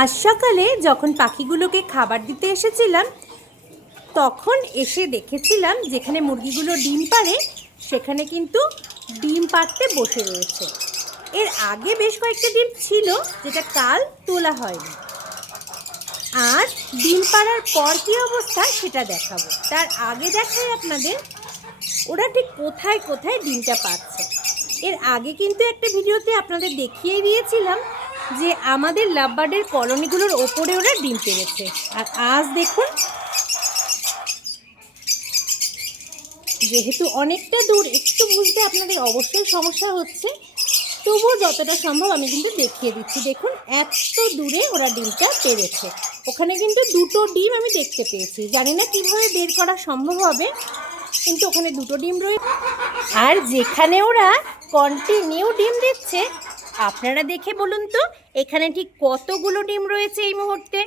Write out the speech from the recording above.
আজ সকালে যখন পাখিগুলোকে খাবার দিতে এসেছিলাম তখন এসে দেখেছিলাম যেখানে মুরগিগুলো ডিম পাড়ে সেখানে কিন্তু ডিম পাড়তে বসে রয়েছে। এর আগে বেশ কয়েকটা ডিম ছিল যেটা কাল তোলা হয়নি। আর ডিম পাড়ার পর কী অবস্থা সেটা দেখাবো। তার আগে দেখাই আপনাদের ওরা ঠিক কোথায় কোথায় ডিমটা পাচ্ছে। এর আগে কিন্তু একটা ভিডিওতে আপনাদের দেখিয়ে দিয়েছিলাম যে আমাদের লাভবার্ডের কলোনিগুলোর ওপরে ওরা ডিম পেড়েছে। আর আজ দেখুন, যেহেতু অনেকটা দূর একটু বুঝতে আপনাদের অবশ্যই সমস্যা হচ্ছে, তবুও যতটা সম্ভব আমি কিন্তু দেখিয়ে দিচ্ছি। দেখুন এত দূরে ওরা ডিমটা পেড়েছে। ওখানে কিন্তু দুটো ডিম আমি দেখতে পেয়েছি, জানি না কীভাবে বের করা সম্ভব হবে, কিন্তু ওখানে দুটো ডিম রয়েছে। আর যেখানে ওরা কন্টিনিউ ডিম দিচ্ছে, আপনারা দেখে বলুন তো এখানে ঠিক কতগুলো ডিম রয়েছে এই মুহূর্তে।